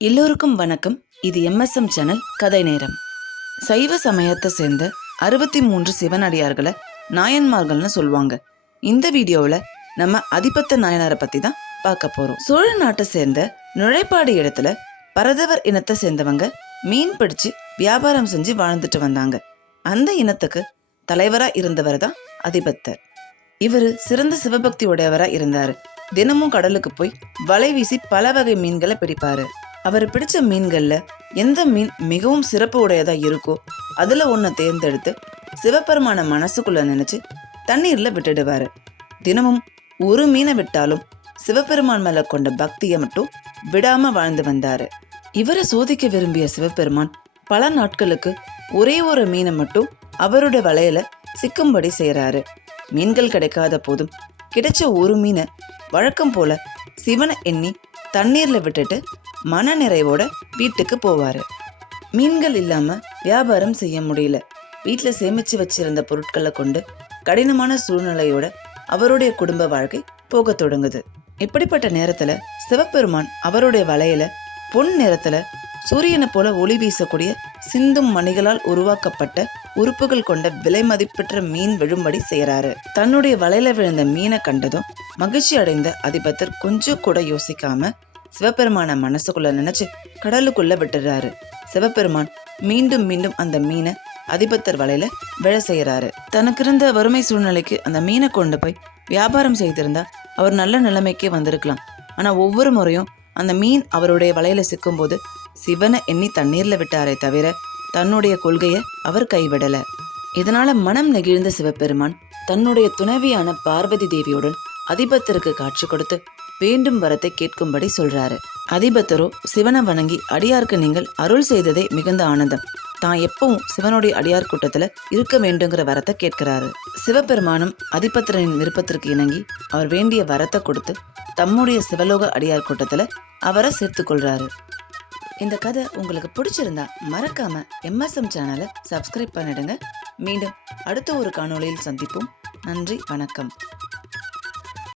எல்லோருக்கும் வணக்கம். இது எம்எஸ்எம் சேனல் கதை நேரம். சைவ சமயத்தை சேர்ந்த அறுபத்தி மூன்று சிவனடியார்களை நாயன்மார்கள்னு சொல்லுவாங்க. இந்த வீடியோவில் நம்ம அதிபத்த நாயனாரை பற்றி தான் பார்க்க போகிறோம் சோழ நாட்டை சேர்ந்த நுழைப்பாடு இடத்துல பரதவர் இனத்தை சேர்ந்தவங்க மீன் பிடிச்சு வியாபாரம் செஞ்சு வாழ்ந்துட்டு வந்தாங்க. அந்த இனத்துக்கு தலைவராக இருந்தவர் தான் அதிபத்தர் இவர் சிறந்த சிவபக்தி உடையவராக இருந்தார். தினமும் கடலுக்கு போய் வலை வீசி பல வகை மீன்களை பிடிப்பாரு. அவர் பிடிச்ச மீன்களில் எந்த மீன் மிகவும் சிறப்பு உடையதாக இருக்கோ அதில் ஒன்றை தேர்ந்தெடுத்து சிவபெருமான மனசுக்குள்ளே நினச்சி தண்ணீரில் விட்டுடுவாரு. தினமும் ஒரு மீனை விட்டாலும் சிவபெருமான் மேலே கொண்ட பக்தியை மட்டும் விடாமல் வாழ்ந்து வந்தார். இவரை சோதிக்க விரும்பிய சிவபெருமான் பல நாட்களுக்கு ஒரே ஒரு மீனை மட்டும் அவரோட வலையில சிக்கும்படி செய்கிறாரு மீன்கள் கிடைக்காத போதும் கிடைச்ச ஒரு மீனை வழக்கம் போல சிவனை எண்ணி தண்ணீர்ல விட்டுட்டு மன நிறைவோட வீட்டுக்கு போவாரு. மீன்கள் இல்லாம வியாபாரம் செய்ய முடியல. வீட்டில் சேமிச்சு வச்சிருந்த பொருட்களை கொண்டு கடினமான சூழ்நிலையோட அவருடைய குடும்ப வாழ்க்கை போக தொடங்குது. இப்படிப்பட்ட நேரத்துல சிவபெருமான் அவருடைய வலையில பொன் நிறத்துல சூரியனை போல ஒளி வீசக்கூடிய சிந்தும் மணிகளால் உருவாக்கப்பட்ட உறுப்புகள் கொண்ட விலை மதிப்பெற்ற மீன் விழும்படி செய்கிறாரு. தன்னுடைய வலையில விழுந்த மீனை கண்டதும் மகிழ்ச்சி அடைந்த அதிபத்தர் கொஞ்சம் கூட யோசிக்காம சிவபெருமான மனசுக்குள்ள நினைச்சு கடலுக்குள்ள விட்டுறாரு. சிவபெருமான் மீண்டும் மீண்டும் அந்த மீனை அதிபத்தர் வலையில விழ செய்கிறாரு. தனக்கு இருந்த வறுமை சூழ்நிலைக்கு அந்த மீனை கொண்டு போய் வியாபாரம் செய்திருந்தா அவர் நல்ல நிலைமைக்கே வந்திருக்கலாம். ஆனா ஒவ்வொரு முறையும் அந்த மீன் அவருடைய வலையில சிக்கும்போது சிவனை எண்ணி தண்ணீர்ல விட்டாரே தவிர தன்னுடைய கொள்கையை அவர் கைவிடல. இதனால மனம் நெகிழ்ந்த சிவபெருமான் தன்னுடைய துணைவியான பார்வதி தேவியுடன் அதிபத்தருக்கு காட்சி கொடுத்து வேண்டும் வரத்தை கேட்கும்படி சொல்றாரு. அதிபத்தரோ சிவனை வணங்கி அடியாருக்கு நீங்கள் அருள் செய்ததே மிகுந்த ஆனந்தம். தான் எப்பவும் சிவனுடைய அடியார் கூட்டத்துல இருக்க வேண்டுங்கிற வரத்தை கேட்கிறாரு. சிவபெருமானும் அதிபத்திரனின் விருப்பத்திற்கு இணங்கி அவர் வேண்டிய வரத்தை கொடுத்து தம்முடைய சிவலோக அடியார் கூட்டத்துல அவரை சேர்த்து கொள்றாரு. இந்த கதை உங்களுக்கு பிடிச்சிருந்தா மறக்காம எம்எஸ்எம் சேனலை சப்ஸ்கிரைப் பண்ணிடுங்க. மீண்டும் அடுத்த ஒரு காணொளியில் சந்திப்போம். நன்றி வணக்கம்.